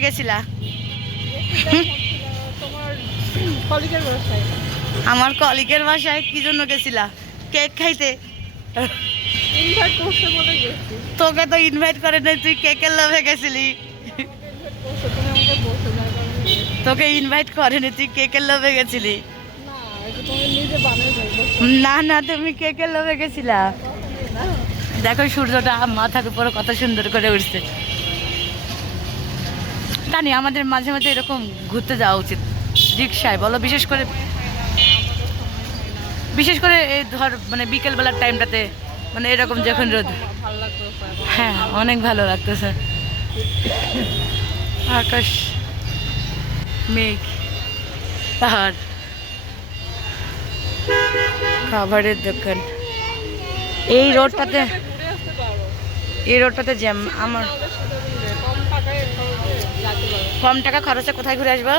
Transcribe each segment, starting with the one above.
কোথায় গেছিলা? আমার কলিগের বাসায় কি জন্য গেছিলা? কেক খাইতে? তোকে তো ইনভাইট করে নাই, তুই কেকের লোভে গেছিলি। তোকে ইনভাইট করেনি, তুই কেকের লোভে গেছিলি। না না, তুমি কেকের লোভে গেছিলা। দেখো সূর্যটা মাথার উপরে কত সুন্দর করে উঠছে। জানি আমাদের মাঝে মাঝে এরকম ঘুরতে যাওয়া উচিত রিক্সায়, বলো। বিশেষ করে এই ধর মানে বিকেলবেলার টাইমটাতে, মানে এরকম যখন রোদ। হ্যাঁ, অনেক ভালো লাগতেছে। আকাশ, মেঘ, পাহাড়, খাবারের দোকান। এই রোডটাতে জ্যাম। আমার কম টাকা খরচে কোথায় ঘুরে আসবো?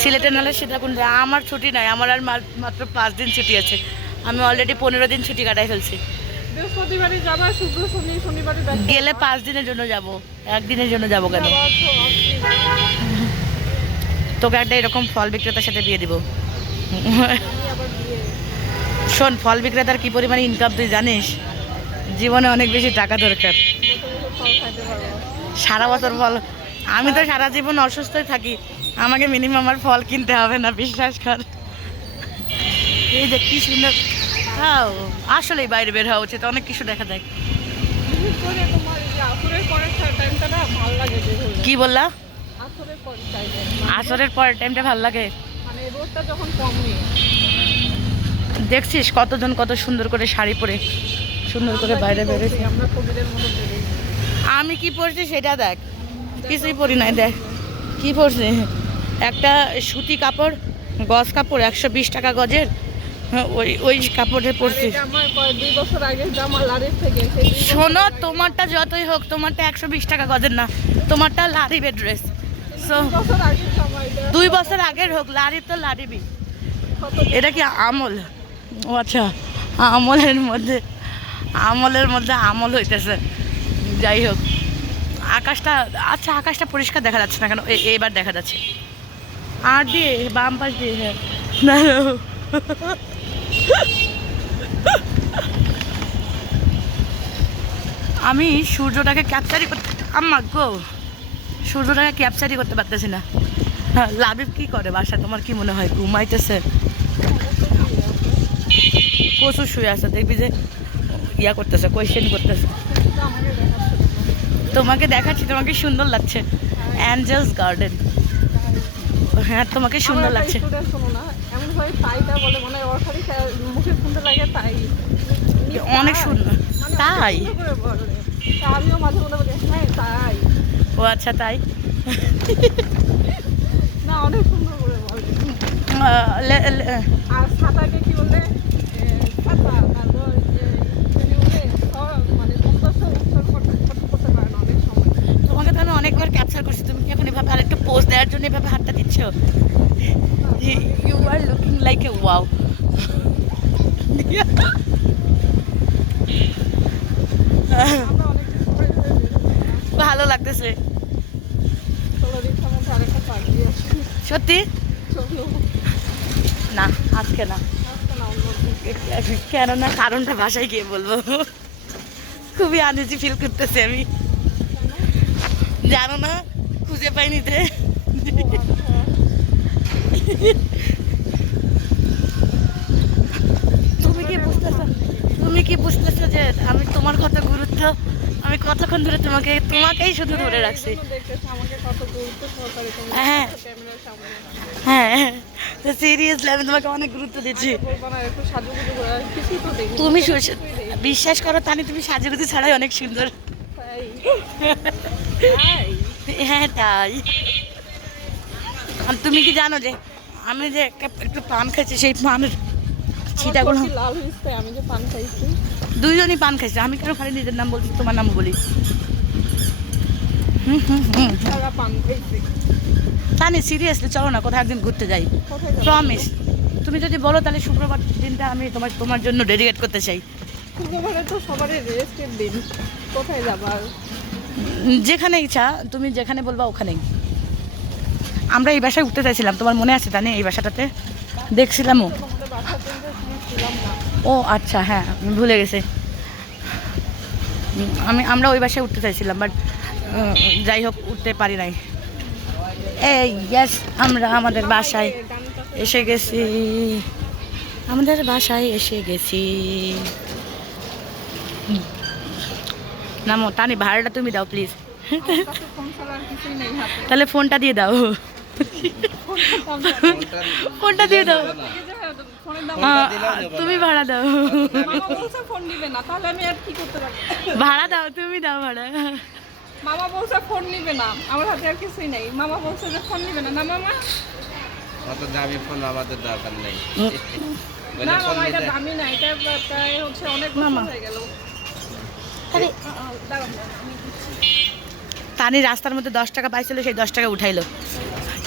সিলেটে নাহলে সীতাকুণ্ড। আমার ছুটি নাই, আমার আর মাত্র 5 দিন ছুটি আছে। আমি অলরেডি 15 দিন ছুটি কাটাই ফেলছি। গেলে 5 দিনের জন্য যাব, একদিনের জন্য যাব কেন? তোকে একটা এরকম ফল বিক্রেতার সাথে বিয়ে দিব। শোন, ফল বিক্রেতার কি পরিমাণে ইনকাম তুই জানিস? জীবনে অনেক বেশি টাকা দরকার। সারা বছর ফল। আমি তো সারা জীবন অসুস্থই থাকি, আমাকে মিনিমাম আর ফল কিনতে হবে না, বিশ্বাস কর। এই যে কি সুন্দর। হ্যাঁ, আসলেই বাইরে বের হওয়া উচিত, অনেক কিছু দেখা যায়। কি বললা? আসরের পরের টাইমটা ভালো লাগে। দেখছিস কতজন কত সুন্দর করে শাড়ি পরে সুন্দর করে বাইরে বেরোচ্ছে। আমি কি পরছি সেটা দেখ। কিছুই পরি নাই, দেখ কি পরছি। একটা সুতি কাপড়, গজ কাপড়, 120 টাকা গজের। ওই কাপড়ে পরছি। শোনো, তোমারটা যতই হোক, তোমারটা 120 টাকা গজের না, তোমারটা লারিবের ড্রেস। 2 বছর আগের হোক, লারি তো লারিবি। এটা কি আমল? ও আচ্ছা, আমলের মধ্যে আমল হইতেছে। যাই হোক, আকাশটা, আচ্ছা আকাশটা পরিষ্কার দেখা যাচ্ছে না কেন? এবার দেখা যাচ্ছে। আর দিয়ে বাম পাশ দিয়ে, হ্যাঁ। আমি সূর্যটাকে ক্যাপচারই করতে, সূর্যটাকে ক্যাপচারই করতে পারতেছি না। হ্যাঁ, লাবিব কি করে বাসা? তোমার কি মনে হয় ঘুমাইতেছে? প্রচুর শুয়ে আছে, দেখবি যে ইয়া করতেছে, কোয়েশ্চেন করতেছে। তোমাকে দেখাচ্ছি, তোমাকে সুন্দর লাগছে। Angels Garden. হ্যাঁ, তোমাকে সুন্দর লাগছে। অনেক সুন্দর। তাই? ও আচ্ছা, তাই। না, অনেক সুন্দর করে বলে। আর ছাতাকে কি বলে? ছাতা। তারপর মানে করতে পারে না অনেক সময়। তোমাকে তো আমি অনেকবার ক্যাপচার করছি, তুমি কি এখন এভাবে আরেকটা পোজ দেওয়ার জন্য এভাবে হাতটা দিচ্ছ? You are looking like a wow. ভালো লাগতেছে সত্যি। না, আজকে না। কেন না? কারণটা বাসায় গিয়ে বলবো। খুবই আনইজি ফিল করতেছি আমি, জানো না? খুঁজে পাইনি তে। তুমি কি বুঝতেছো যে আমি তোমার কত গুরুত্ব? আমি কতক্ষণ ধরে তোমাকেই শুধু ধরে রাখছি। হ্যাঁ হ্যাঁ, সিরিয়াসলি আমি তোমাকে অনেক গুরুত্ব দিচ্ছি। তুমি বিশ্বাস করো তানি, তুমি সাজুগুজু ছাড়াই অনেক সুন্দর। হ্যাঁ তাই। আর তুমি কি জানো যে আমি যে একটু পান খাইছি, সেই পানের ছিটাগুলো আমি যে পান খাইছি, দুইজনই পান খাইছে। আমি কেন খালি নিজের নাম বলছি, তোমার নাম বলি। তানি সিরিয়াসলি চলো না, কোথাও একদিন ঘুরতে যাই, প্রমিস। তুমি যদি বলো তাহলে শুক্রবার দিনটা আমি তোমার জন্য ডেডিকেট করতে চাই। শুক্রবারে তো সবারই রেস্টের দিন, কোথায় যাবার? যেখানে ইচ্ছা তুমি যেখানে বলবা ওখানেই। আমরা এই বাসায় উঠতে চাইছিলাম, তোমার মনে আছে তাই না? এই বাসাটাতে দেখছিলামও। তোমাদের বাসার জন্য ছিলাম না। ও আচ্ছা, হ্যাঁ আমি ভুলে গেছি। আমরা ওই বাসায় উঠতে চাইছিলাম, বাট যাই হোক উঠতে পারি নাই। এই গ্যাস আমরা আমাদের বাসায় এসে গেছি, আমাদের বাসায় এসে গেছি। নামো তানি, ভাড়াটা তুমি দাও প্লিজ। আমার কাছে ফোন ছাড়া আর কিছুই নেই হাতে। তাহলে ফোনটা দিয়ে দাও, ফোনটা দিয়ে দাও। ফোনের দাম তুমি ভাড়া দাও, মামা বলছে ফোন নিবে না, তাহলে আমি আর কি করতে পারি? ভাড়া দাও, তুমি দাও ভাড়া। মামা বলছে ফোন নিবে না, আমার হাতে আর কিছুই নেই। মামা বলছে যে ফোন নিবে না, না মামা? অত দামি ফোন আমাদের দরকার নেই। না মামা, এটা দামি না, এটা প্রায় হচ্ছে অনেক মামা। বছর হয়ে গেল। আরে দাঁড়ান, আমি দিচ্ছি। তানি রাস্তার মধ্যে 10 টাকা পাইছিল, সেই 10 টাকা উঠাইলো।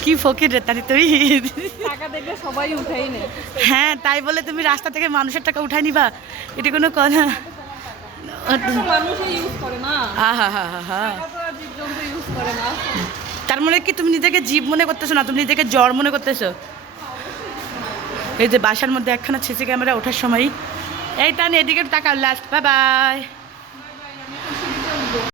কি ফকির রে তানি তুই। টাকা দেখলে সবাই উঠাই নেয়। হ্যাঁ তাই বলে তুমি রাস্তা থেকে মানুষের টাকা উঠাই নিবা? এটা কোনো কথা? টাকা তো মানুষই ইউজ করে না, আহা হা হা হা। টাকা তো আর জীবজন্তু ইউজ করে না। তার মানে কি তুমি নিজেকে জীব মনে করতেছো না, তুমি নিজেকে জ্বর মনে করতেছো? এই যে বাসার মধ্যে একখানা সিসি ক্যামেরা ওঠার সময়, এই তানি এদিকে তাকাও, লাস্ট, বাই বাই।